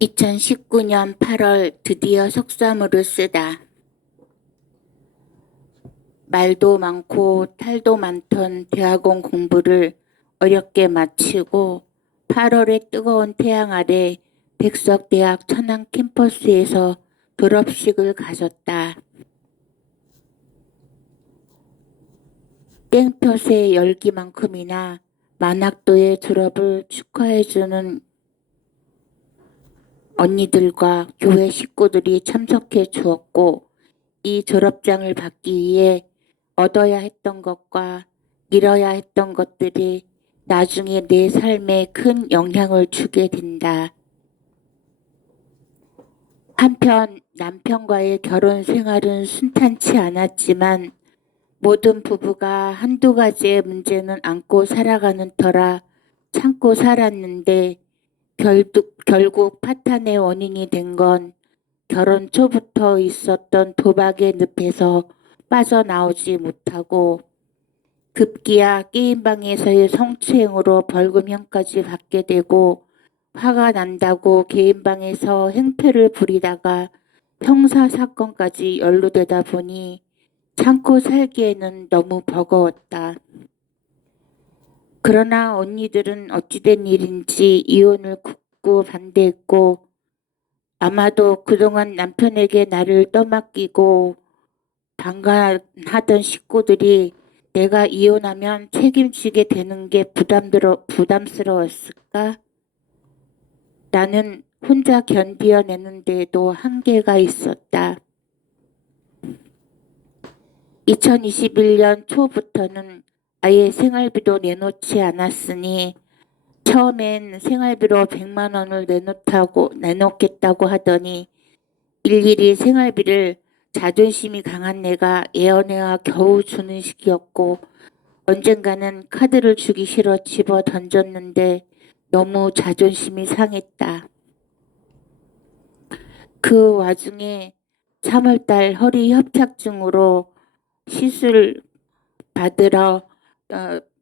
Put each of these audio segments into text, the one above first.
2019년 8월 드디어 석사물을 쓰다. 말도 많고 탈도 많던 대학원 공부를 어렵게 마치고 8월의 뜨거운 태양 아래 백석대학 천안 캠퍼스에서 졸업식을 가졌다. 땡볕의 열기만큼이나 만학도의 졸업을 축하해주는 언니들과 교회 식구들이 참석해 주었고, 이 졸업장을 받기 위해 얻어야 했던 것과 잃어야 했던 것들이 나중에 내 삶에 큰 영향을 주게 된다. 한편 남편과의 결혼 생활은 순탄치 않았지만 모든 부부가 한두 가지의 문제는 안고 살아가는 터라 참고 살았는데 결국 파탄의 원인이 된 건 결혼 초부터 있었던 도박의 늪에서 빠져나오지 못하고 급기야 게임방에서의 성추행으로 벌금형까지 받게 되고 화가 난다고 게임방에서 행패를 부리다가 형사사건까지 연루되다 보니 참고 살기에는 너무 버거웠다. 그러나 언니들은 어찌된 일인지 이혼을 굳고 반대했고 아마도 그동안 남편에게 나를 떠맡기고 방관하던 식구들이 내가 이혼하면 책임지게 되는 게 부담스러웠을까? 나는 혼자 견디어내는데도 한계가 있었다. 2021년 초부터는 아예 생활비도 내놓지 않았으니 처음엔 생활비로 100만 원을 내놓겠다고 하더니 일일이 생활비를 자존심이 강한 내가 애원해와 겨우 주는 시기였고 언젠가는 카드를 주기 싫어 집어 던졌는데 너무 자존심이 상했다. 그 와중에 3월달 허리 협착증으로 시술 받으러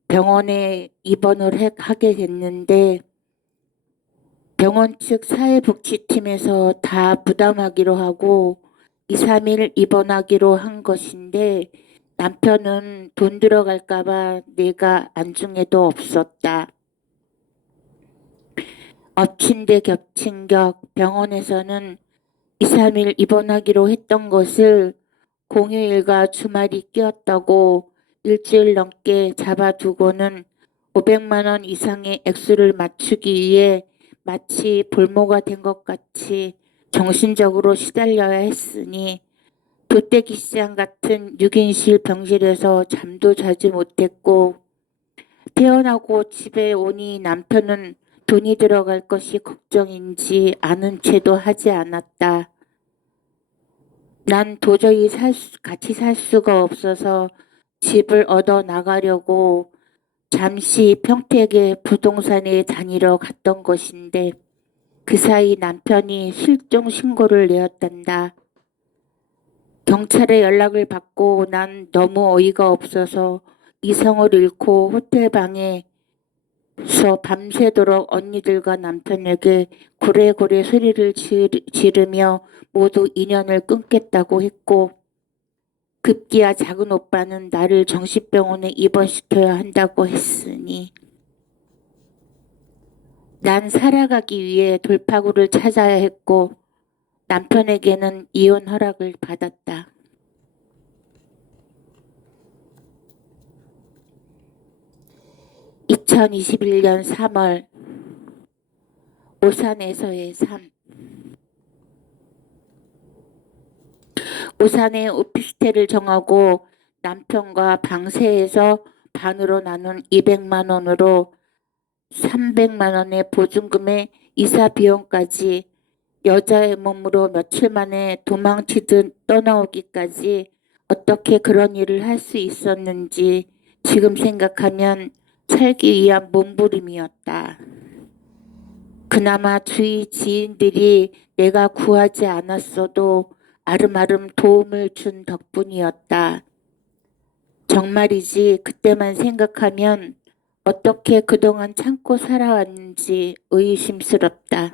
병원에 입원을 하게 됐는데 병원 측 사회복지팀에서 다 부담하기로 하고 2, 3일 입원하기로 한 것인데 남편은 돈 들어갈까 봐 내가 안중에도 없었다. 엎친 데 겹친 격 병원에서는 2, 3일 입원하기로 했던 것을 공휴일과 주말이 끼었다고 일주일 넘게 잡아두고는 500만 원 이상의 액수를 맞추기 위해 마치 볼모가 된 것 같이 정신적으로 시달려야 했으니 도떼기 시장 같은 6인실 병실에서 잠도 자지 못했고 태어나고 집에 오니 남편은 돈이 들어갈 것이 걱정인지 아는 채도 하지 않았다. 난 도저히 같이 살 수가 없어서 집을 얻어 나가려고 잠시 평택의 부동산에 다니러 갔던 것인데 그 사이 남편이 실종 신고를 내었단다. 경찰에 연락을 받고 난 너무 어이가 없어서 이성을 잃고 호텔 방에서 밤새도록 언니들과 남편에게 고래고래 소리를 지르며 모두 인연을 끊겠다고 했고 급기야 작은 오빠는 나를 정신병원에 입원시켜야 한다고 했으니 난 살아가기 위해 돌파구를 찾아야 했고 남편에게는 이혼 허락을 받았다. 2021년 3월 오산에서의 삶. 오산에 오피스텔을 정하고 남편과 방세에서 반으로 나눈 200만 원으로 300만 원의 보증금에 이사 비용까지 여자의 몸으로 며칠 만에 도망치듯 떠나오기까지 어떻게 그런 일을 할 수 있었는지 지금 생각하면 살기 위한 몸부림이었다. 그나마 주위 지인들이 내가 구하지 않았어도 아름아름 도움을 준 덕분이었다. 정말이지 그때만 생각하면 어떻게 그동안 참고 살아왔는지 의심스럽다.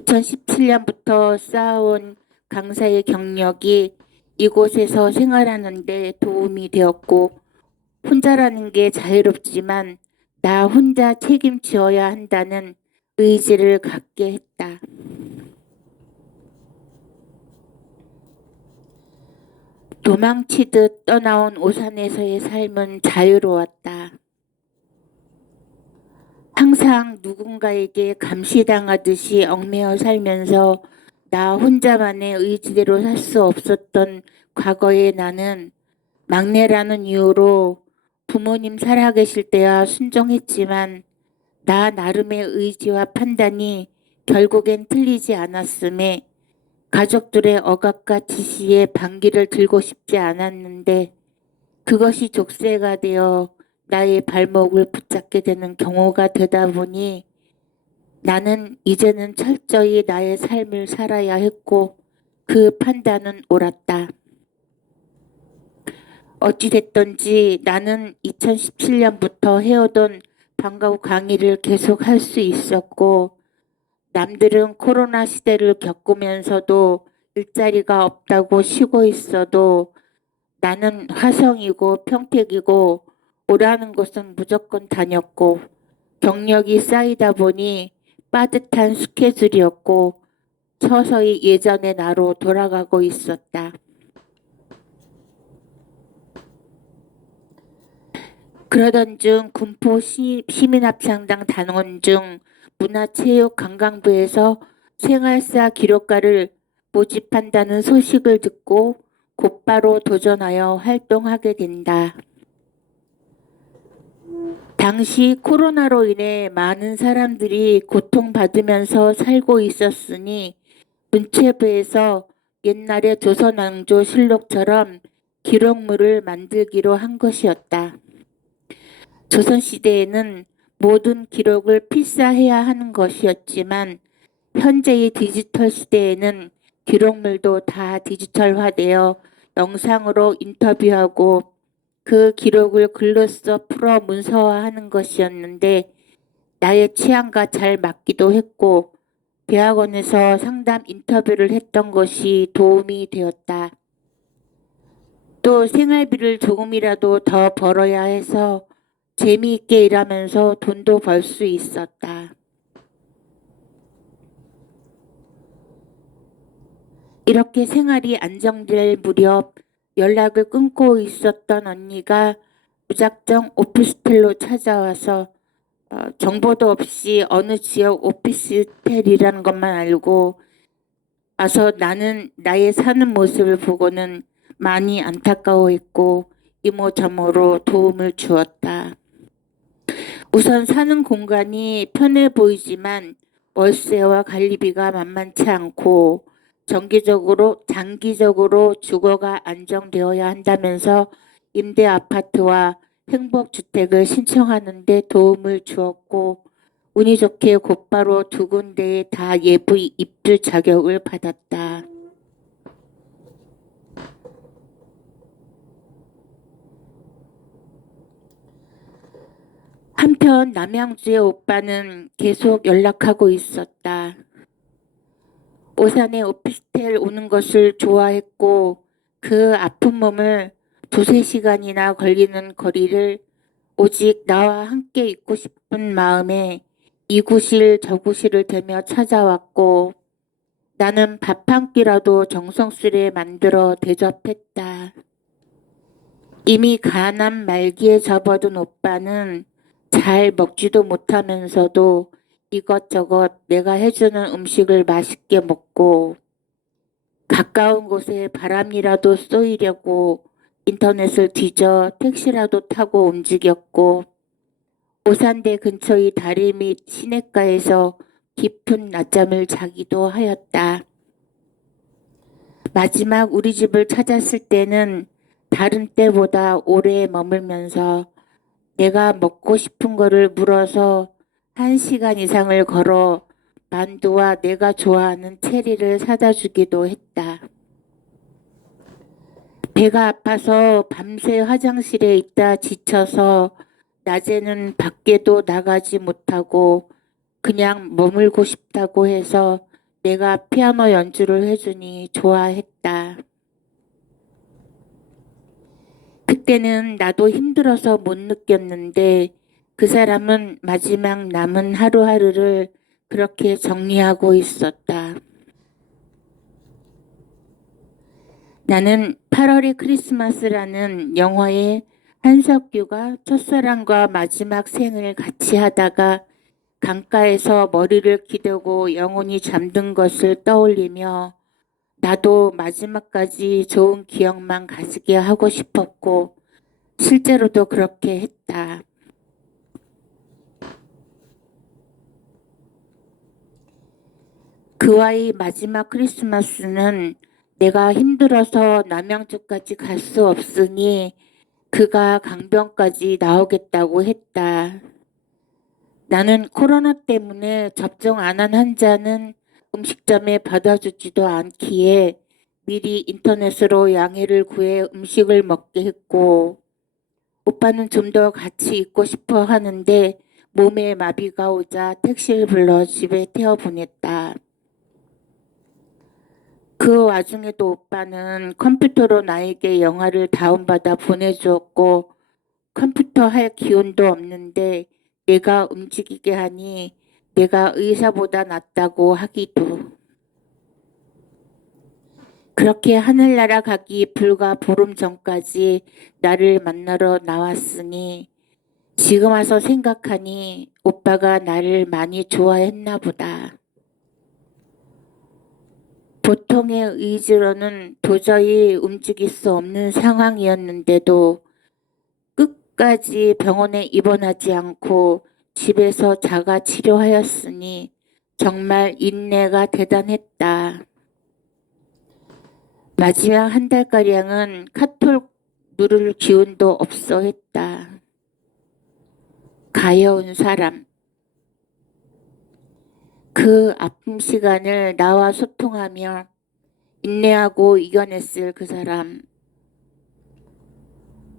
2017년부터 쌓아온 강사의 경력이 이곳에서 생활하는 데 도움이 되었고, 혼자라는 게 자유롭지만 나 혼자 책임지어야 한다는 의지를 갖게 했다. 도망치듯 떠나온 오산에서의 삶은 자유로웠다. 항상 누군가에게 감시당하듯이 얽매여 살면서 나 혼자만의 의지대로 살 수 없었던 과거의 나는 막내라는 이유로 부모님 살아계실 때야 순종했지만 나 나름의 의지와 판단이 결국엔 틀리지 않았음에 가족들의 억압과 지시에 반기를 들고 싶지 않았는데 그것이 족쇄가 되어 나의 발목을 붙잡게 되는 경우가 되다 보니 나는 이제는 철저히 나의 삶을 살아야 했고 그 판단은 옳았다. 어찌됐든지 나는 2017년부터 해오던 방과후 강의를 계속 할 수 있었고 남들은 코로나 시대를 겪으면서도 일자리가 없다고 쉬고 있어도 나는 화성이고 평택이고 오라는 곳은 무조건 다녔고 경력이 쌓이다 보니 빠듯한 스케줄이었고 서서히 예전의 나로 돌아가고 있었다. 그러던 중 군포 시민합창당 단원 중 문화체육관광부에서 생활사 기록가를 모집한다는 소식을 듣고 곧바로 도전하여 활동하게 된다. 당시 코로나로 인해 많은 사람들이 고통받으면서 살고 있었으니 문체부에서 옛날의 조선왕조실록처럼 기록물을 만들기로 한 것이었다. 조선시대에는 모든 기록을 필사해야 하는 것이었지만 현재의 디지털 시대에는 기록물도 다 디지털화되어 영상으로 인터뷰하고 그 기록을 글로써 풀어 문서화하는 것이었는데 나의 취향과 잘 맞기도 했고 대학원에서 상담 인터뷰를 했던 것이 도움이 되었다. 또 생활비를 조금이라도 더 벌어야 해서 재미있게 일하면서 돈도 벌 수 있었다. 이렇게 생활이 안정될 무렵 연락을 끊고 있었던 언니가 무작정 오피스텔로 찾아와서 정보도 없이 어느 지역 오피스텔이라는 것만 알고 와서 나는 나의 사는 모습을 보고는 많이 안타까워했고 이모저모로 도움을 주었다. 우선 사는 공간이 편해 보이지만 월세와 관리비가 만만치 않고 장기적으로 주거가 안정되어야 한다면서 임대 아파트와 행복주택을 신청하는 데 도움을 주었고 운이 좋게 곧바로 2군데에 다 예부 입주 자격을 받았다. 한편 남양주의 오빠는 계속 연락하고 있었다. 오산에 오피스텔 오는 것을 좋아했고 그 아픈 몸을 2~3시간이나 걸리는 거리를 오직 나와 함께 있고 싶은 마음에 이구실 저구실을 대며 찾아왔고 나는 밥 한 끼라도 정성스레 만들어 대접했다. 이미 가난 말기에 접어든 오빠는 잘 먹지도 못하면서도 이것저것 내가 해주는 음식을 맛있게 먹고 가까운 곳에 바람이라도 쏘이려고 인터넷을 뒤져 택시라도 타고 움직였고 오산대 근처의 다리 밑 시냇가에서 깊은 낮잠을 자기도 하였다. 마지막 우리 집을 찾았을 때는 다른 때보다 오래 머물면서 내가 먹고 싶은 거를 물어서 1시간 이상을 걸어 만두와 내가 좋아하는 체리를 사다 주기도 했다. 배가 아파서 밤새 화장실에 있다 지쳐서 낮에는 밖에도 나가지 못하고 그냥 머물고 싶다고 해서 내가 피아노 연주를 해주니 좋아했다. 그때는 나도 힘들어서 못 느꼈는데 그 사람은 마지막 남은 하루하루를 그렇게 정리하고 있었다. 나는 8월의 크리스마스라는 영화의 한석규가 첫사랑과 마지막 생을 같이 하다가 강가에서 머리를 기대고 영혼이 잠든 것을 떠올리며 나도 마지막까지 좋은 기억만 가지게 하고 싶었고 실제로도 그렇게 했다. 그와의 마지막 크리스마스는 내가 힘들어서 남양주까지 갈 수 없으니 그가 강변까지 나오겠다고 했다. 나는 코로나 때문에 접종 안 한 환자는 음식점에 받아주지도 않기에 미리 인터넷으로 양해를 구해 음식을 먹게 했고 오빠는 좀 더 같이 있고 싶어 하는데 몸에 마비가 오자 택시를 불러 집에 태워 보냈다. 그 와중에도 오빠는 컴퓨터로 나에게 영화를 다운받아 보내주었고 컴퓨터 할 기운도 없는데 내가 움직이게 하니 내가 의사보다 낫다고 하기도. 그렇게 하늘나라 가기 불과 보름 전까지 나를 만나러 나왔으니 지금 와서 생각하니 오빠가 나를 많이 좋아했나 보다. 보통의 의지로는 도저히 움직일 수 없는 상황이었는데도 끝까지 병원에 입원하지 않고 집에서 자가 치료하였으니 정말 인내가 대단했다. 마지막 한 달가량은 카톡 누를 기운도 없어 했다. 가여운 사람. 그 아픔 시간을 나와 소통하며 인내하고 이겨냈을 그 사람.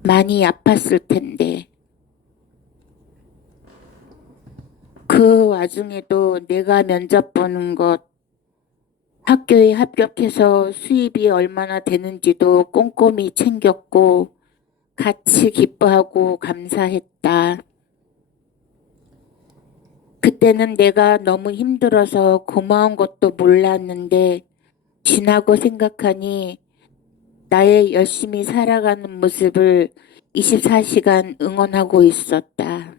많이 아팠을 텐데. 그 와중에도 내가 면접 보는 것, 학교에 합격해서 수입이 얼마나 되는지도 꼼꼼히 챙겼고 같이 기뻐하고 감사했다. 그때는 내가 너무 힘들어서 고마운 것도 몰랐는데 지나고 생각하니 나의 열심히 살아가는 모습을 24시간 응원하고 있었다.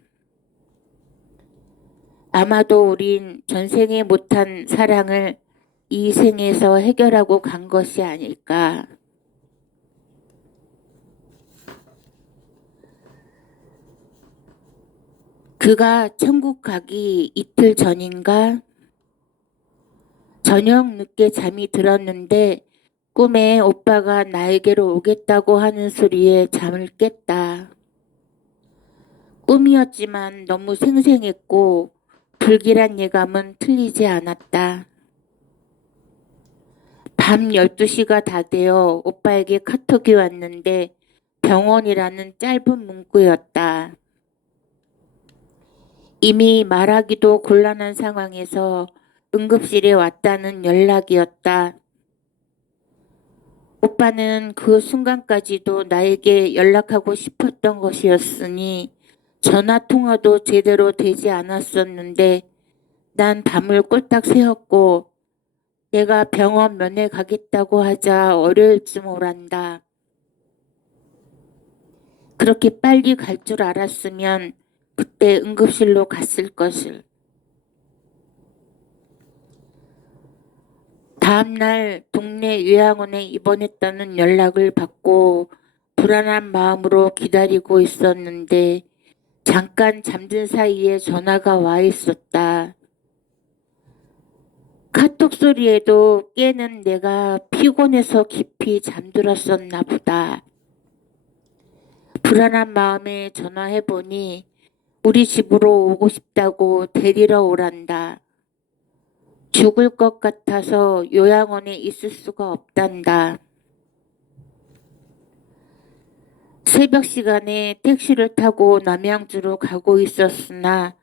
아마도 우린 전생에 못한 사랑을 이 생에서 해결하고 간 것이 아닐까. 그가 천국 가기 이틀 전인가 저녁 늦게 잠이 들었는데 꿈에 오빠가 나에게로 오겠다고 하는 소리에 잠을 깼다. 꿈이었지만 너무 생생했고 불길한 예감은 틀리지 않았다. 밤 12시가 다 되어 오빠에게 카톡이 왔는데 병원이라는 짧은 문구였다. 이미 말하기도 곤란한 상황에서 응급실에 왔다는 연락이었다. 오빠는 그 순간까지도 나에게 연락하고 싶었던 것이었으니 전화 통화도 제대로 되지 않았었는데 난 밤을 꼴딱 새웠고 내가 병원 면회 가겠다고 하자 월요일쯤 오란다. 그렇게 빨리 갈 줄 알았으면 그때 응급실로 갔을 것을. 다음날 동네 요양원에 입원했다는 연락을 받고 불안한 마음으로 기다리고 있었는데 잠깐 잠든 사이에 전화가 와 있었다. 카톡 소리에도 깨는 내가 피곤해서 깊이 잠들었었나 보다. 불안한 마음에 전화해보니 우리 집으로 오고 싶다고 데리러 오란다. 죽을 것 같아서 요양원에 있을 수가 없단다. 새벽 시간에 택시를 타고 남양주로 가고 있었으나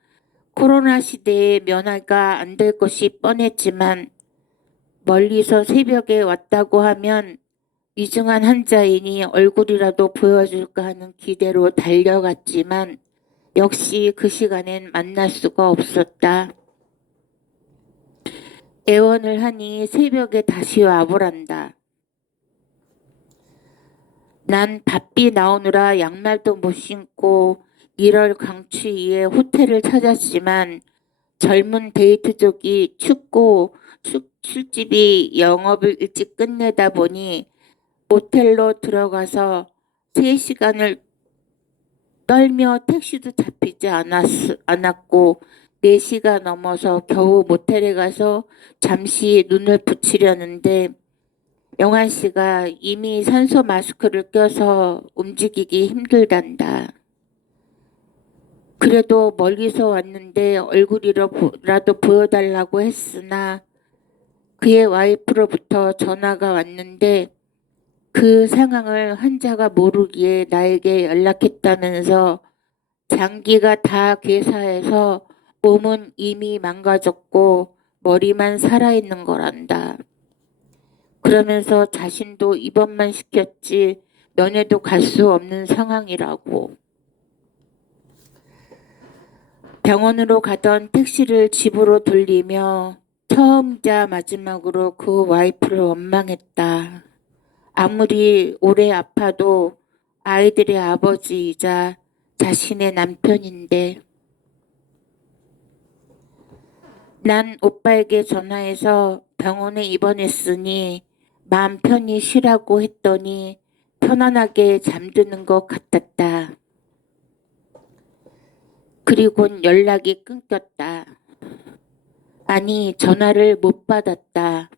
코로나 시대에 면회가 안 될 것이 뻔했지만 멀리서 새벽에 왔다고 하면 위중한 환자이니 얼굴이라도 보여줄까 하는 기대로 달려갔지만 역시 그 시간엔 만날 수가 없었다. 애원을 하니 새벽에 다시 와보란다. 난 바삐 나오느라 양말도 못 신고 1월 강추위에 호텔을 찾았지만 젊은 데이트족이 춥고 술집이 영업을 일찍 끝내다 보니 모텔로 들어가서 3시간을 떨며 택시도 잡히지 않았고 4시가 넘어서 겨우 모텔에 가서 잠시 눈을 붙이려는데 영환 씨가 이미 산소 마스크를 껴서 움직이기 힘들단다. 그래도 멀리서 왔는데 얼굴이라도 보여달라고 했으나 그의 와이프로부터 전화가 왔는데 그 상황을 환자가 모르기에 나에게 연락했다면서 장기가 다 괴사해서 몸은 이미 망가졌고 머리만 살아있는 거란다. 그러면서 자신도 입원만 시켰지 면회도 갈 수 없는 상황이라고. 병원으로 가던 택시를 집으로 돌리며 처음이자 마지막으로 그 와이프를 원망했다. 아무리 오래 아파도 아이들의 아버지이자 자신의 남편인데. 난 오빠에게 전화해서 병원에 입원했으니 마음 편히 쉬라고 했더니 편안하게 잠드는 것 같았다. 그리곤 연락이 끊겼다. 아니, 전화를 못 받았다.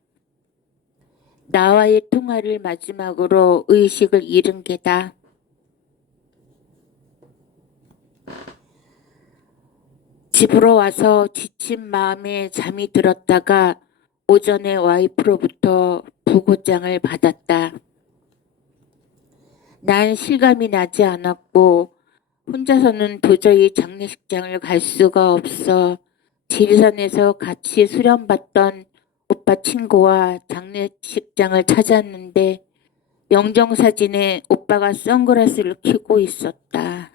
나와의 통화를 마지막으로 의식을 잃은 게다. 집으로 와서 지친 마음에 잠이 들었다가 오전에 와이프로부터 부고장을 받았다. 난 실감이 나지 않았고 혼자서는 도저히 장례식장을 갈 수가 없어 지리산에서 같이 수련받던 오빠 친구와 장례식장을 찾았는데 영정사진에 오빠가 선글라스를 켜고 있었다.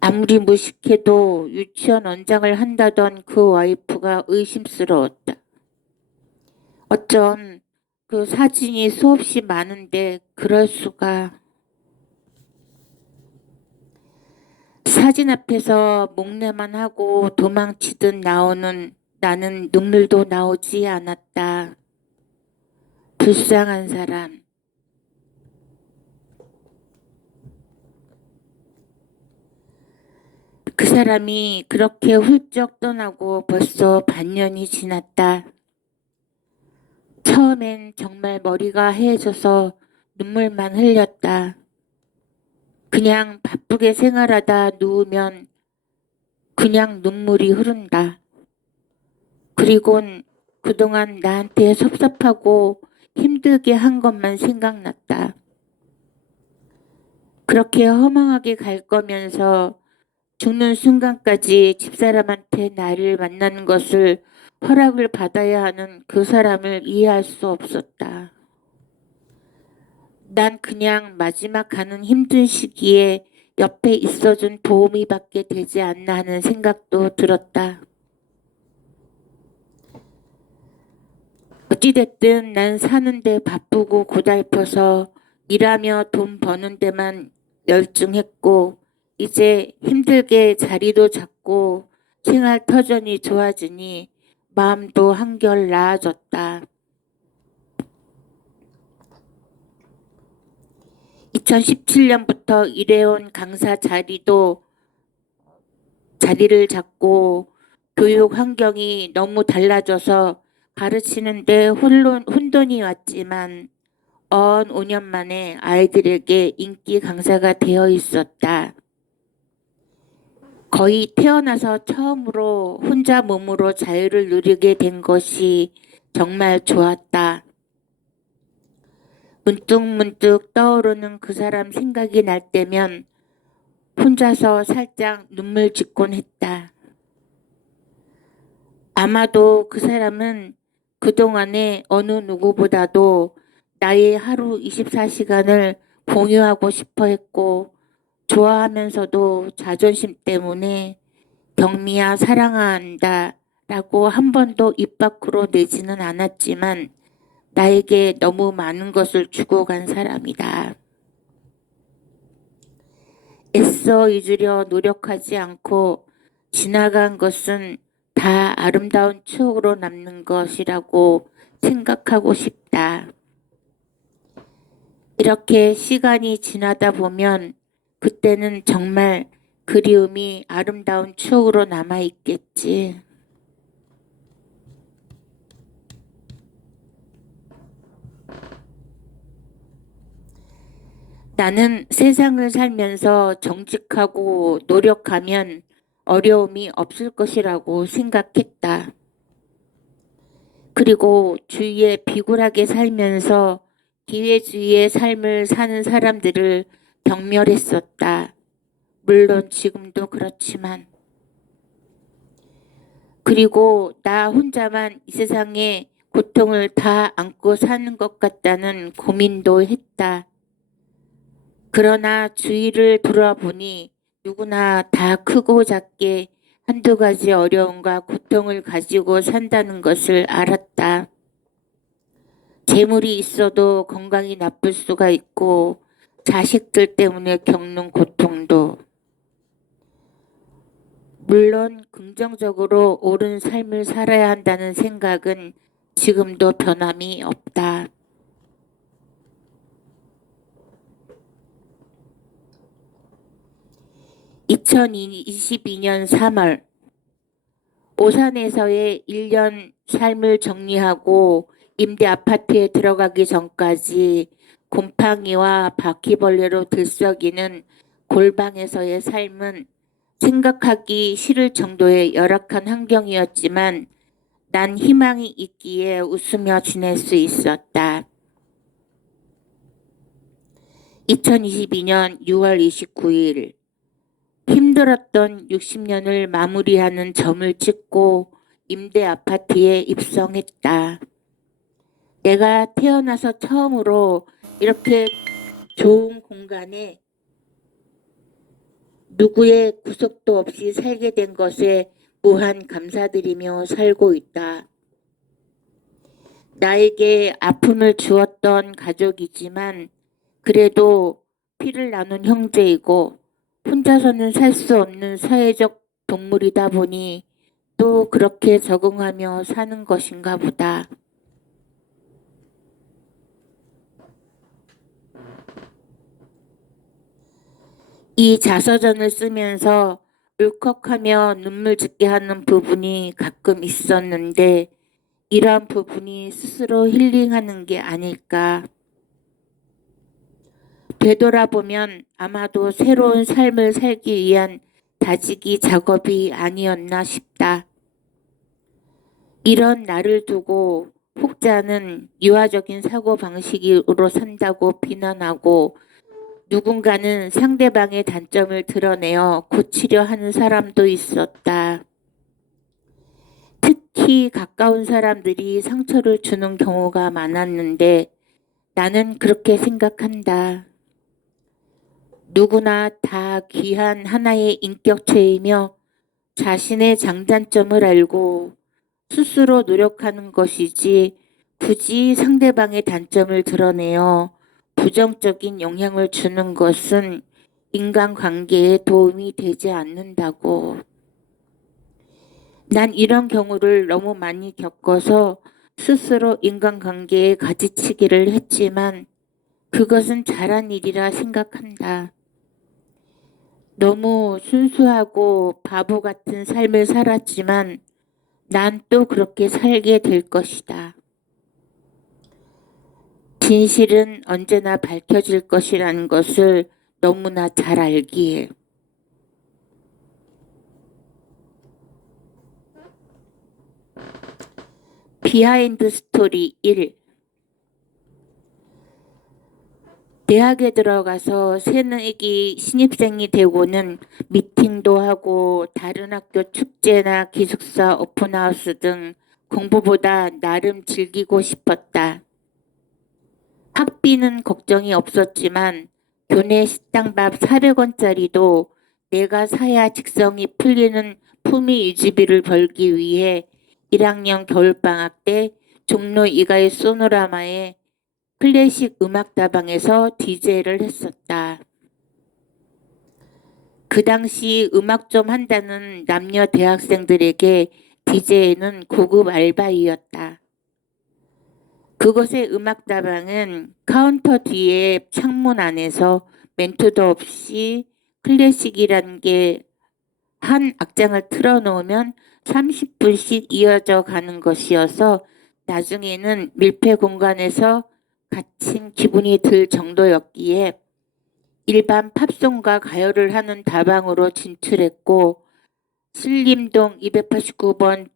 아무리 무식해도 유치원 원장을 한다던 그 와이프가 의심스러웠다. 어쩜 그 사진이 수없이 많은데 그럴 수가. 사진 앞에서 목례만 하고 도망치듯 나오는 나는 눈물도 나오지 않았다. 불쌍한 사람. 그 사람이 그렇게 훌쩍 떠나고 벌써 반년이 지났다. 처음엔 정말 머리가 하얘져서 눈물만 흘렸다. 그냥 바쁘게 생활하다 누우면 그냥 눈물이 흐른다. 그리곤 그동안 나한테 섭섭하고 힘들게 한 것만 생각났다. 그렇게 허망하게 갈 거면서 죽는 순간까지 집사람한테 나를 만나는 것을 허락을 받아야 하는 그 사람을 이해할 수 없었다. 난 그냥 마지막 가는 힘든 시기에 옆에 있어준 도움이 받게 되지 않나 하는 생각도 들었다. 어찌됐든 난 사는데 바쁘고 고달퍼서 일하며 돈 버는 데만 열중했고 이제 힘들게 자리도 잡고 생활 터전이 좋아지니 마음도 한결 나아졌다. 2017년부터 일해온 강사 자리를 잡고 교육 환경이 너무 달라져서 가르치는데 혼돈이 왔지만 5년 만에 아이들에게 인기 강사가 되어 있었다. 거의 태어나서 처음으로 혼자 몸으로 자유를 누리게 된 것이 정말 좋았다. 문득문득 떠오르는 그 사람 생각이 날 때면 혼자서 살짝 눈물 짓곤 했다. 아마도 그 사람은 그동안에 어느 누구보다도 나의 하루 24시간을 공유하고 싶어 했고, 좋아하면서도 자존심 때문에 경미야 사랑한다 라고 한 번도 입 밖으로 내지는 않았지만 나에게 너무 많은 것을 주고 간 사람이다. 애써 잊으려 노력하지 않고 지나간 것은 다 아름다운 추억으로 남는 것이라고 생각하고 싶다. 이렇게 시간이 지나다 보면 그때는 정말 그리움이 아름다운 추억으로 남아있겠지. 나는 세상을 살면서 정직하고 노력하면 어려움이 없을 것이라고 생각했다. 그리고 주위에 비굴하게 살면서 기회주의의 삶을 사는 사람들을 경멸했었다. 물론 지금도 그렇지만. 그리고 나 혼자만 이 세상에 고통을 다 안고 사는 것 같다는 고민도 했다. 그러나 주위를 돌아보니 누구나 다 크고 작게 한두 가지 어려움과 고통을 가지고 산다는 것을 알았다. 재물이 있어도 건강이 나쁠 수가 있고 자식들 때문에 겪는 고통도. 물론 긍정적으로 옳은 삶을 살아야 한다는 생각은 지금도 변함이 없다. (2022년 3월) 오산에서의 1년 삶을 정리하고 임대 아파트에 들어가기 전까지 곰팡이와 바퀴벌레로 들썩이는 골방에서의 삶은 생각하기 싫을 정도의 열악한 환경이었지만 난 희망이 있기에 웃으며 지낼 수 있었다. 2022년 6월 29일 힘들었던 60년을 마무리하는 점을 찍고 임대 아파트에 입성했다. 내가 태어나서 처음으로 이렇게 좋은 공간에 누구의 구속도 없이 살게 된 것에 무한 감사드리며 살고 있다. 나에게 아픔을 주었던 가족이지만 그래도 피를 나눈 형제이고 혼자서는 살 수 없는 사회적 동물이다 보니 또 그렇게 적응하며 사는 것인가 보다. 이 자서전을 쓰면서 울컥하며 눈물 짓게 하는 부분이 가끔 있었는데 이러한 부분이 스스로 힐링하는 게 아닐까. 되돌아보면 아마도 새로운 삶을 살기 위한 다지기 작업이 아니었나 싶다. 이런 나를 두고 혹자는 유아적인 사고방식으로 산다고 비난하고 누군가는 상대방의 단점을 드러내어 고치려 하는 사람도 있었다. 특히 가까운 사람들이 상처를 주는 경우가 많았는데 나는 그렇게 생각한다. 누구나 다 귀한 하나의 인격체이며 자신의 장단점을 알고 스스로 노력하는 것이지 굳이 상대방의 단점을 드러내어 부정적인 영향을 주는 것은 인간관계에 도움이 되지 않는다고. 난 이런 경우를 너무 많이 겪어서 스스로 인간관계에 가지치기를 했지만 그것은 잘한 일이라 생각한다. 너무 순수하고 바보 같은 삶을 살았지만 난 또 그렇게 살게 될 것이다. 진실은 언제나 밝혀질 것이라는 것을 너무나 잘 알기에. 비하인드 스토리 1. 대학에 들어가서 새내기 신입생이 되고는 미팅도 하고 다른 학교 축제나 기숙사 오픈하우스 등 공부보다 나름 즐기고 싶었다. 학비는 걱정이 없었지만 교내 식당밥 400원짜리도 내가 사야 직성이 풀리는 품위 유지비를 벌기 위해 1학년 겨울방학 때 종로 이가의 소노라마의 클래식 음악다방에서 DJ를 했었다. 그 당시 음악 좀 한다는 남녀 대학생들에게 DJ는 고급 알바이였다. 그곳의 음악다방은 카운터 뒤에 창문 안에서 멘트도 없이 클래식이라는 게 한 악장을 틀어놓으면 30분씩 이어져 가는 것이어서 나중에는 밀폐 공간에서 갇힌 기분이 들 정도였기에 일반 팝송과 가요를 하는 다방으로 진출했고 신림동 289번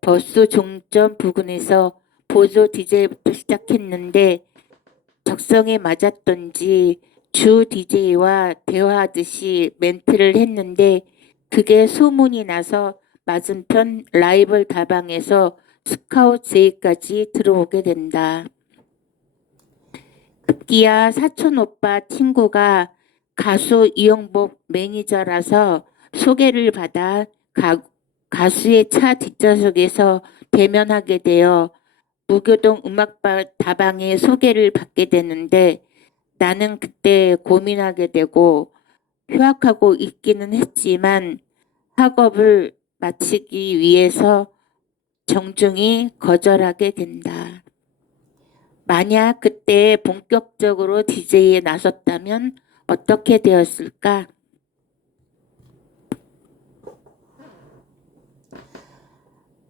버스 종점 부근에서 보조 DJ부터 시작했는데 적성에 맞았던지 주 DJ와 대화하듯이 멘트를 했는데 그게 소문이 나서 맞은편 라이벌 다방에서 스카우트 제의까지 들어오게 된다. 급기야 사촌 오빠 친구가 가수 이용복 매니저라서 소개를 받아 가수의 차 뒷좌석에서 대면하게 되어 무교동 다방에 소개를 받게 되는데 나는 그때 고민하게 되고 휴학하고 있기는 했지만 학업을 마치기 위해서 정중히 거절하게 된다. 만약 그때 본격적으로 DJ에 나섰다면 어떻게 되었을까?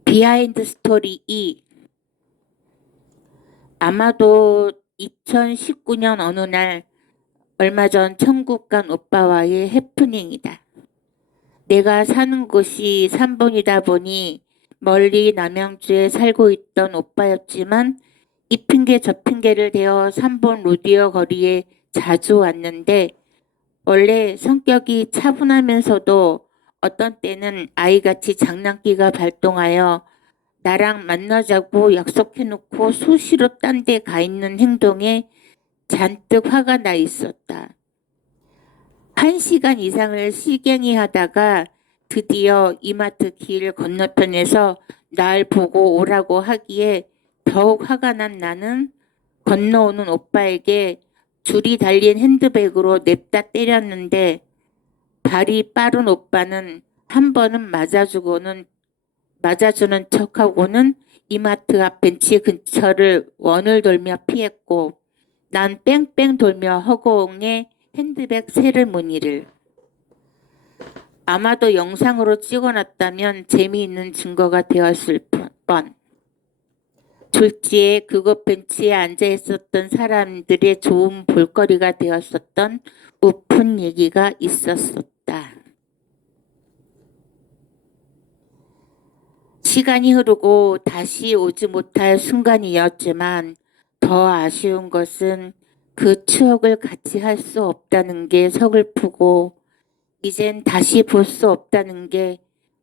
비하인드 스토리 2. 아마도 2019년 어느 날 얼마 전 천국 간 오빠와의 해프닝이다. 내가 사는 곳이 3번이다 보니 멀리 남양주에 살고 있던 오빠였지만 이 핑계 저 핑계를 대어 3번 로디오 거리에 자주 왔는데 원래 성격이 차분하면서도 어떤 때는 아이같이 장난기가 발동하여 나랑 만나자고 약속해놓고 수시로 딴 데 가 있는 행동에 잔뜩 화가 나 있었다. 1시간 이상을 시갱이 하다가 드디어 이마트 길 건너편에서 날 보고 오라고 하기에 더욱 화가 난 나는 건너오는 오빠에게 줄이 달린 핸드백으로 냅다 때렸는데 발이 빠른 오빠는 한 번은 맞아주는 척하고는 이마트 앞 벤치 근처를 원을 돌며 피했고 난 뺑뺑 돌며 허공에 핸드백 세레모니를. 아마도 영상으로 찍어놨다면 재미있는 증거가 되었을 뻔. 졸지에 그곳 벤치에 앉아 있었던 사람들의 좋은 볼거리가 되었었던 우픈 얘기가 있었었다. 시간이 흐르고 다시 오지 못할 순간이었지만 더 아쉬운 것은 그 추억을 같이 할 수 없다는 게 서글프고 이젠 다시 볼 수 없다는 게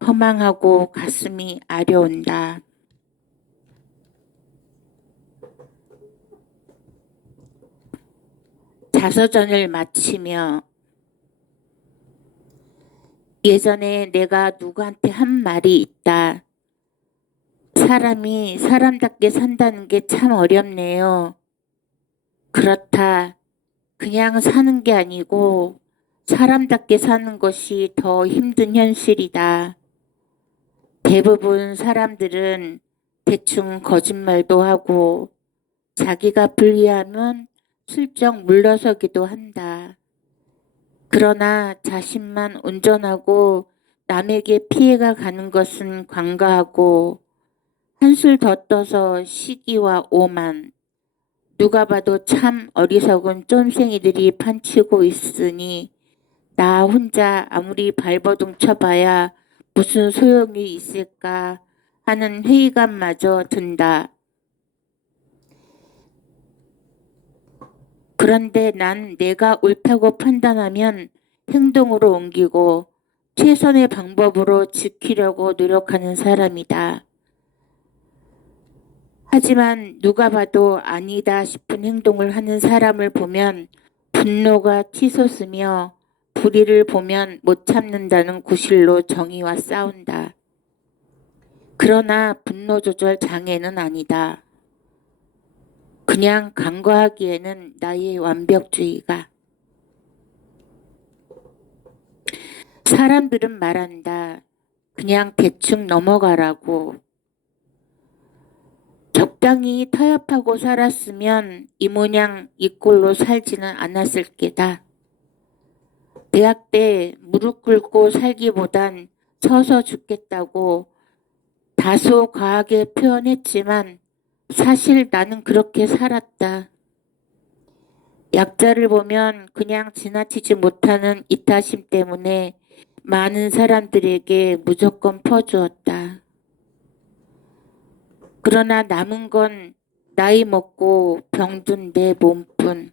허망하고 가슴이 아려온다. 자서전을 마치며 예전에 내가 누구한테 한 말이 있다. 사람이 사람답게 산다는 게 참 어렵네요. 그렇다. 그냥 사는 게 아니고 사람답게 사는 것이 더 힘든 현실이다. 대부분 사람들은 대충 거짓말도 하고 자기가 불리하면 슬쩍 물러서기도 한다. 그러나 자신만 온전하고 남에게 피해가 가는 것은 관가하고 한술 더 떠서 시기와 오만, 누가 봐도 참 어리석은 쫌생이들이 판치고 있으니 나 혼자 아무리 발버둥 쳐봐야 무슨 소용이 있을까 하는 회의감마저 든다. 그런데 난 내가 옳다고 판단하면 행동으로 옮기고 최선의 방법으로 지키려고 노력하는 사람이다. 하지만 누가 봐도 아니다 싶은 행동을 하는 사람을 보면 분노가 치솟으며 불의를 보면 못 참는다는 구실로 정의와 싸운다. 그러나 분노 조절 장애는 아니다. 그냥 간과하기에는 나의 완벽주의가. 사람들은 말한다. 그냥 대충 넘어가라고. 적당히 타협하고 살았으면 이 모양 이 꼴로 살지는 않았을 게다. 대학 때 무릎 꿇고 살기보단 서서 죽겠다고 다소 과하게 표현했지만 사실 나는 그렇게 살았다. 약자를 보면 그냥 지나치지 못하는 이타심 때문에 많은 사람들에게 무조건 퍼주었다. 그러나 남은 건 나이 먹고 병든 내 몸뿐.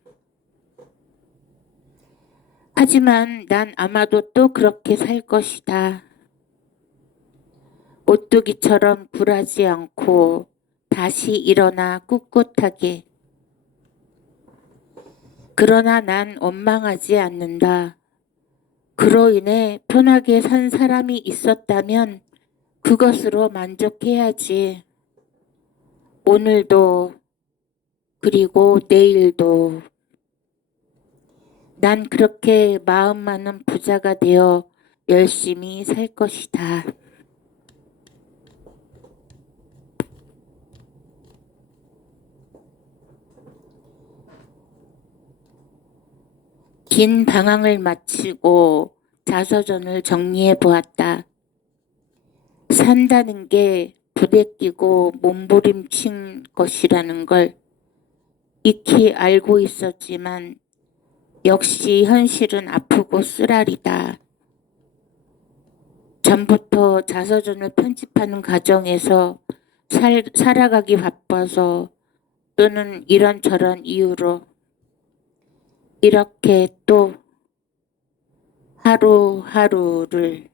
하지만 난 아마도 또 그렇게 살 것이다. 오뚜기처럼 굴하지 않고 다시 일어나 꿋꿋하게. 그러나 난 원망하지 않는다. 그로 인해 편하게 산 사람이 있었다면 그것으로 만족해야지. 오늘도 그리고 내일도. 난 그렇게 마음 많은 부자가 되어 열심히 살 것이다. 긴 방황을 마치고 자서전을 정리해 보았다. 산다는 게 부대끼고 몸부림친 것이라는 걸 익히 알고 있었지만 역시 현실은 아프고 쓰라리다. 전부터 자서전을 편집하는 과정에서 살아가기 바빠서 또는 이런저런 이유로 이렇게 또 하루하루를